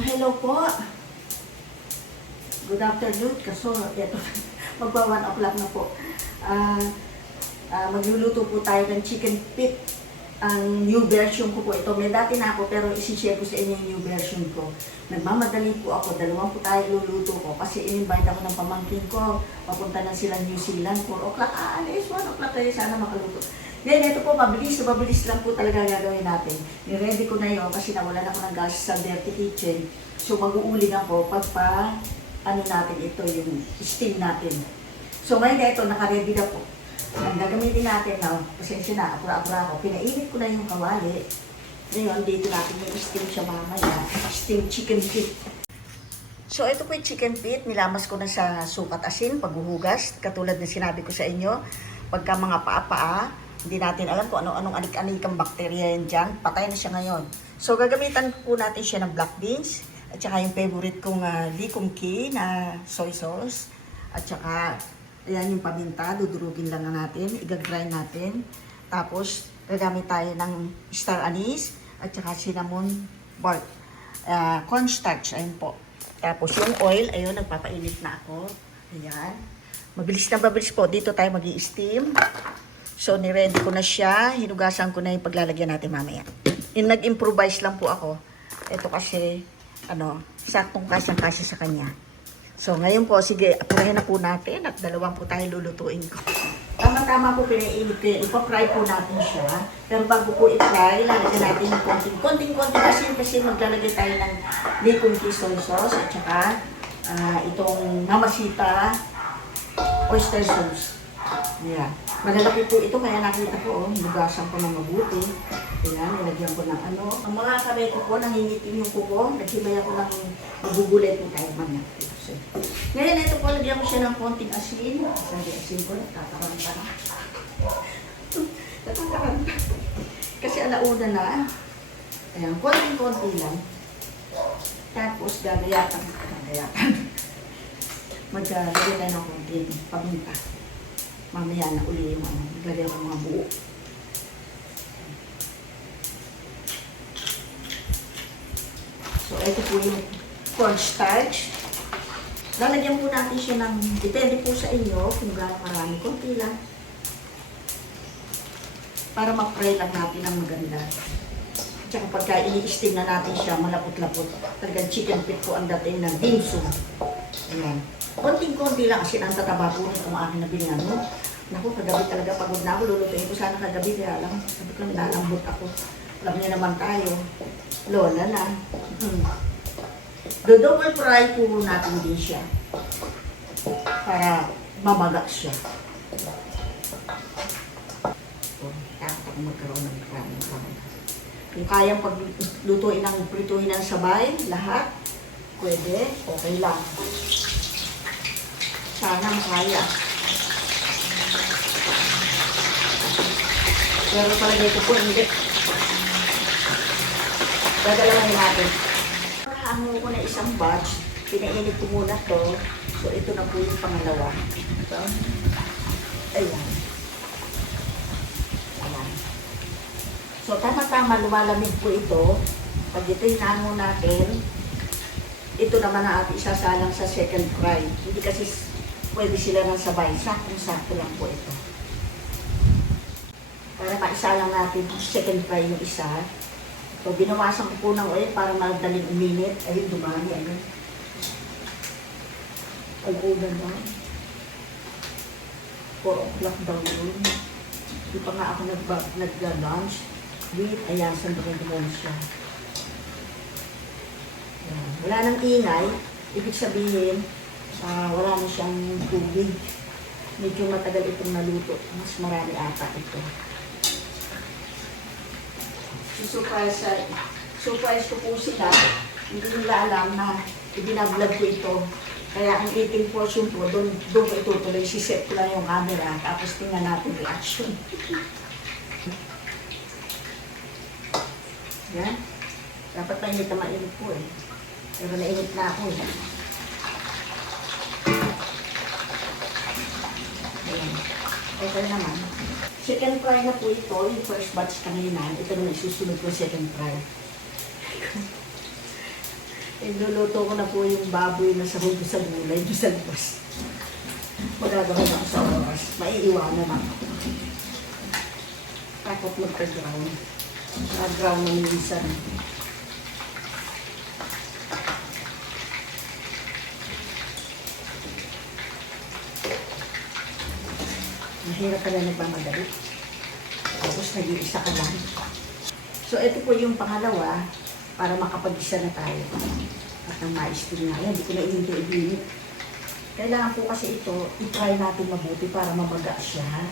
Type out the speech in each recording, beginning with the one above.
hello po. Good afternoon. Kaso, ito, magpa 1 o'clock na po. Ah, ah, magluluto po tayo ng chicken pit. Ang new version ko po ito. May dati na ako pero isi-share ko sa inyo yung new version ko. Nagmamadali po ako. Dalawang po tayo luluto ko kasi in-invite ako ng pamangkin ko. Papunta na sila New Zealand. 4 o'clock. Aalis. 1 o'clock kayo. Sana makaluto. Ngayon, ito po, mabilis mabilis lang po talaga gagawin natin. Ni-ready ko na yun kasi nawalan ako ng gas sa dirty kitchen. So, mag-uuling ako pagpa, ano natin ito, yung steam natin. So, ngayon ito, naka-ready na po. Ang gagamitin natin na, pasensya na, apura-apura ako. Pinainit ko na yung kawali. Ngayon, dito natin yung steam siya mamaya. Steam chicken feet. So, ito po yung chicken feet. Nilamas ko na sa sukat asin, paghuhugas. Katulad na sinabi ko sa inyo, pagka mga paa-paa, hindi natin alam kung ano-anong anik-anikang bakterya yan dyan. Patay na siya ngayon. So, gagamitan po natin siya ng black beans. At saka yung favorite kong uh, likum ki na soy sauce. At saka, ayan yung paminta. Dudurugin lang na natin. Igagrind natin. Tapos, gagamit tayo ng star anise. At saka cinnamon bark. Uh, cornstarch, ayun po. Tapos yung oil, ayun, nagpapainit na ako. Ayan. Mabilis na mabilis po. Dito tayo mag steam So, ni-ready ko na siya. Hinugasan ko na yung paglalagyan natin mamaya. Yung nag-improvise lang po ako. Ito kasi, ano, saktong kasyang-kasya sa kanya. So, ngayon po, sige, apurahin na po natin at dalawang po tayo lulutuin ko. Tama-tama po pinainit ko yun. Ipa-fry po natin siya. Pero bago po i-fry, lalagyan natin ng konting, konting-konting asin kasi maglalagay tayo ng cheese soy sauce at saka ah, itong mamasita oyster sauce. Ayan. Malalaki po ito, kaya nakita ko, oh, hinugasan ko ng mabuti. Ayan, nilagyan ko ng ano. Ang mga kamay ko po, nangingitim yung kuko. Naghimay ako ng magugulay po tayo man. Ngayon, ito po, lagyan ko siya ng konting asin. Sabi, asin ko, natataranta na. Natataranta. Kasi alauna na. Ayan, konting-konti lang. Tapos, gagayatan. Gagayatan. Maglalagyan tayo ng konting paminta mamaya na uli yung ano, naglagay ko mga buo. So, ito po yung cornstarch. Lalagyan po natin siya ng, depende po sa inyo kung gaano marami, konti lang. Para ma-fry lang natin ang maganda. Tsaka pagka ini-steam na natin siya, malapot-lapot. Talagang chicken feet po ang dating ng dim sum. Ayan. Konting-konti lang kasi ang tataba po nitong akin na binano. Naku, kagabi talaga pagod na ako. Lulutuin ko sana kagabi. Kaya lang, sabi ko, nalambot ako. Alam niya naman tayo. Lola na. Hmm. Do-double fry po natin din siya. Para mamaga siya. Takot ako magkaroon ng maraming kamay. Kung kayang paglutuin ng prituhin ng sabay, lahat, pwede, okay lang. Sana makaya. Pero palagay ko po, hindi. Gagalawan natin. Hango ko na isang batch. Pinainit ko muna to. So, ito na po yung pangalawa. Ito. Ayan. Ayan. So, tama-tama lumalamig po ito. Pag ito hinango natin, ito naman ang ating isasalang sa second fry. Hindi kasi pwede sila ng sabay. Saktong-sakto lang po ito. Para maisalang natin yung second fry yung isa. So, binawasan ko po ng oil para madaling uminit. Ayun, dumami. Ayun. Pag-ulan na. 4 o'clock daw yun. Di pa nga ako nag- nag-lunch. Wait, ayan, saan ba kayo siya? Wala nang ingay. Ibig sabihin, ah, wala na siyang tubig. Medyo matagal itong naluto. Mas marami ata ito. Surprise, surprise ko po sila. Hindi nila alam na ibinablog ko ito. Kaya ang eating portion po, doon, doon ko itutuloy. Si-set ko lang yung camera. Tapos tingnan natin reaction. Yan. Dapat mainit na mainit po eh. Pero nainit na ako eh. Okay naman. Second fry na po ito, yung first batch kanina. Ito naman susunod ko second fry. Iluluto ko na po yung baboy na sa hudo sa gulay doon sa labas. Magagawa na ako sa oras. Maiiwanan ako. Takot magka-ground. Mag-ground ng minsan. Mahirap ka na nagmamadali. Tapos nag-iisa ka lang. So, ito po yung pangalawa para makapag-isa na tayo. At ang mais din na. Yan, hindi ko na inintay-ibinit. Kailangan po kasi ito, i-try natin mabuti para mamaga siya.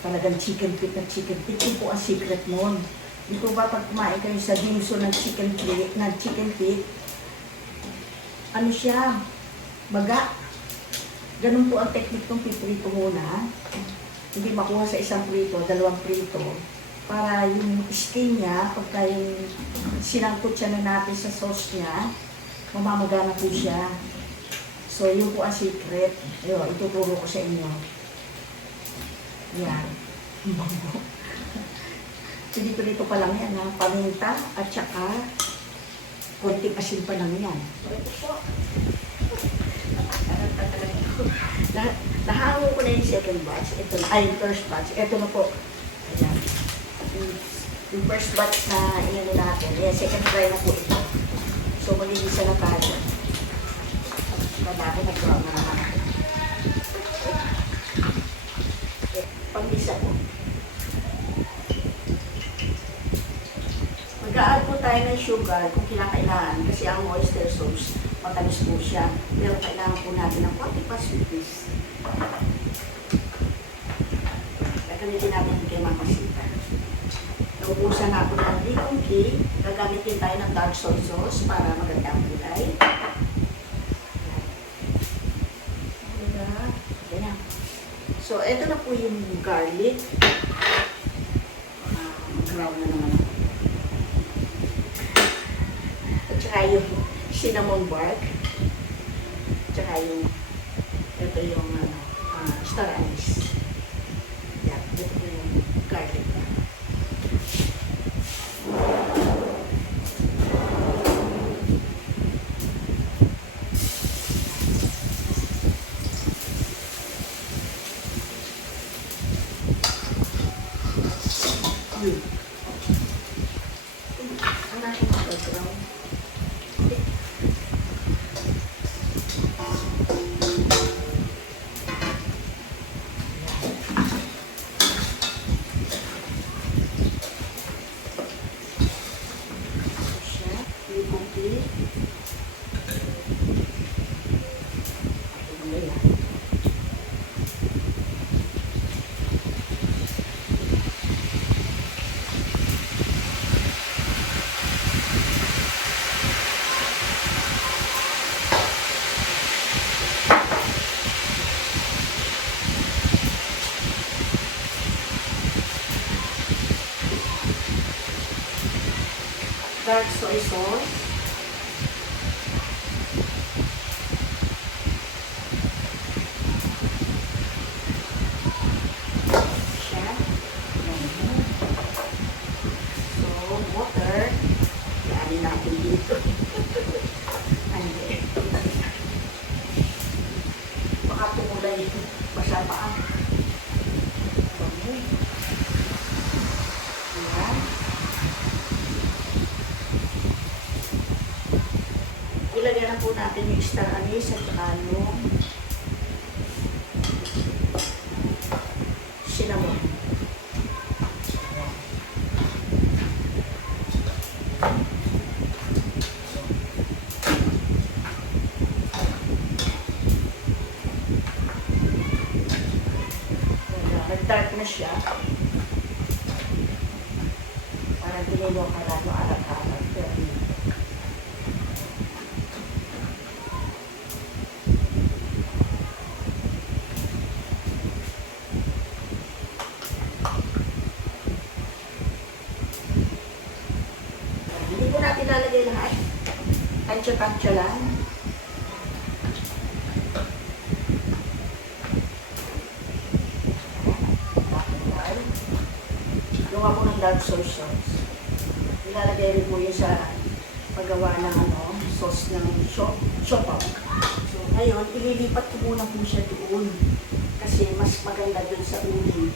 Talagang chicken feet na chicken feet. Yun po ang secret nun. Di po ba pag kumain kayo sa dimso ng chicken feet, ng chicken feet, ano siya, baga. Ganun po ang technique ng piprito muna. Hindi makuha sa isang prito, dalawang prito. Para yung skin niya, pagka yung sinangkot siya na natin sa sauce niya, mamamaga na po siya. So, yun po ang secret. Ayun, ituturo ko sa inyo. Yan. Pinipirito pa lang yan, ha? Paminta at saka konting asin pa lang yan. Ito po. Na, nahango ko na yung second batch. Ito na, ay, first batch. Ito na po. Ayan. Yung, first batch na inano natin. Ayan, second try na po ito. So, magigisa na tayo. Malaki nag-brown na naman ako. Eh, pang-isa po. Mag-add po tayo ng sugar kung kinakailangan kasi ang oyster sauce, matamis po siya. Pero kailangan po natin ng konti pa sweetness. Gagamitin natin kay Mama Sita. Naubusan na po ng bacon cake. Gagamitin tayo ng dark soy sauce para maganda ang kulay. Ganyan. So, ito na po yung garlic. Uh, ground na naman ako. At saka yung cinnamon bark. At saka yung ito yung ano, ah, star anise. Dark soy sauce. Po natin yung star anise at saka yung cinnamon. Wala, Nag-dark na siya. Parang tinilo ka lang yung alat-alat. Pero hindi. Hindi po natin lalagay lahat. Kantsa-kantsa lang. Gawa ko ng dark soy sauce. Ilalagay rin po yun sa paggawa ng ano, sauce ng shopaw. So, ngayon, ililipat ko muna po siya doon. Kasi mas maganda doon sa uling.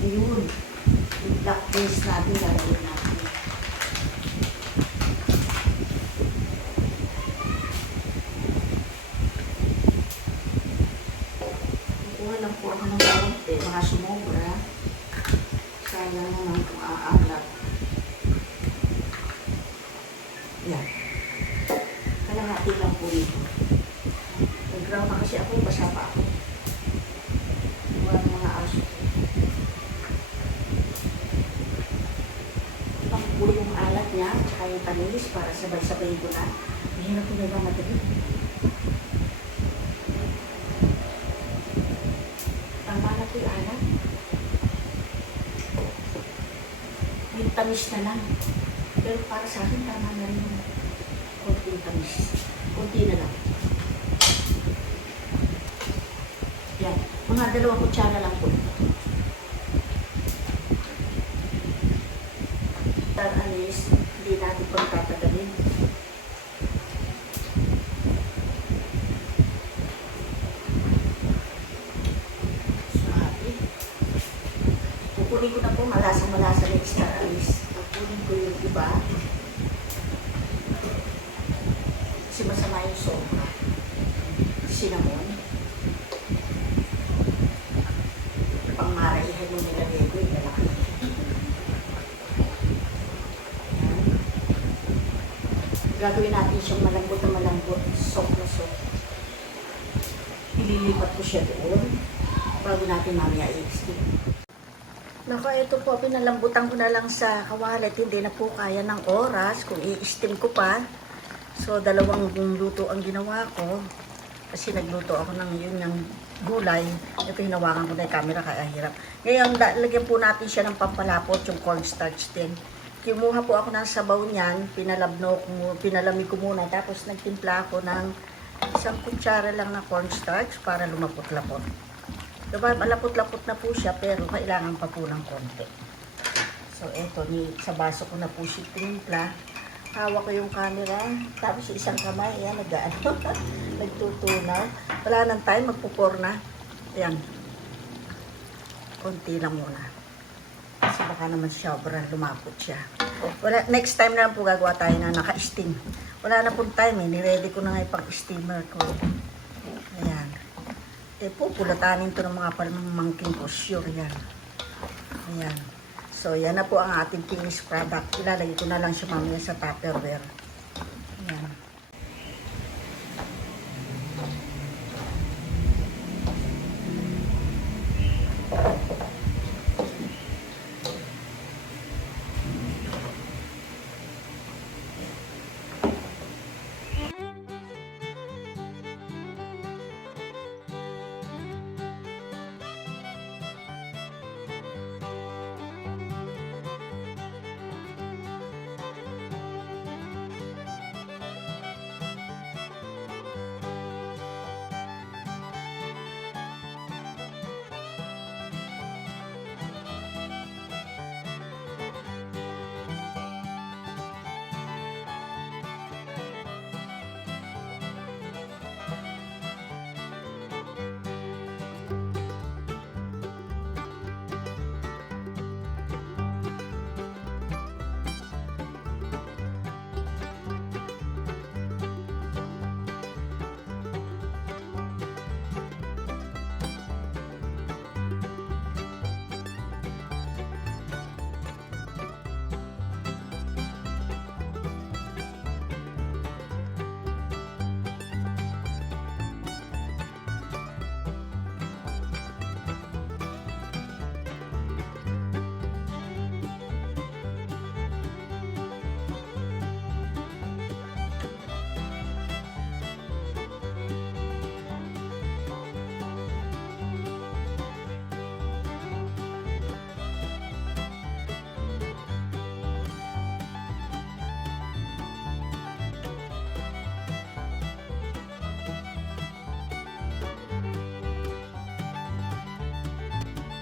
Ayun. Yung black beans natin, lalagyan natin. Kukuha lang po ako ng kaunti, mga sumobra. Sayang naman kung aalat. Yan. Kalahati lang po nito. Nag-ground na kasi ako, basa pa ako. Wala ng mga aso. Ang po yung alat niya, tsaka tamis para sabay-sabay ko na. Mahirap ko na ba madali? Tama na yung alat. Yung tamis na lang. Pero para sa akin, tama na rin yung konting tamis. Konti na lang. Yan. Mga dalawang kutsara lang po. Tar anis, hindi natin pagtatagalin. Suhabi. Kukunin ko na po malasa-malasa ng star anis. Kukunin ko yung iba. Kasi masama yung sobra. Cinnamon. Pang maraihan yung nilagay ko yung lalaki. Yan. Gagawin natin siyang malambot na malambot. Soft na soft. Ililipat ko siya doon bago natin mamaya i-steam. Nako, ito po, pinalambutan ko na lang sa kawalit. Hindi na po kaya ng oras kung i-steam ko pa. So, dalawang luto ang ginawa ko. Kasi nagluto ako ng yun yung gulay. Ito hinawakan ko na yung camera kaya hirap. Ngayon, la- lagyan po natin siya ng pampalapot, yung cornstarch din. Kimuha po ako ng sabaw niyan, pinalabno pinalamig ko muna, tapos nagtimpla ako ng isang kutsara lang na cornstarch para lumapot-lapot. Diba, malapot-lapot na po siya, pero kailangan pa po ng konti. So, eto, ni, sa baso ko na po siya tinimpla. Hawak ko yung camera, tapos isang kamay, yan, nag-ano, nagtutunaw. Wala nang time, magpupor na. Ayan. Konti lang muna. Kasi baka naman sobra lumapot siya. Wala, next time na lang po gagawa tayo na naka-steam. Wala na pong time eh, niready ko na nga yung pang-steamer ko. Ayan. Eh po, pulatanin to ng mga palmangking ko, sure yan. Ayan. So, yan na po ang ating finished product. Ilalagay ko na lang siya mamaya sa Tupperware.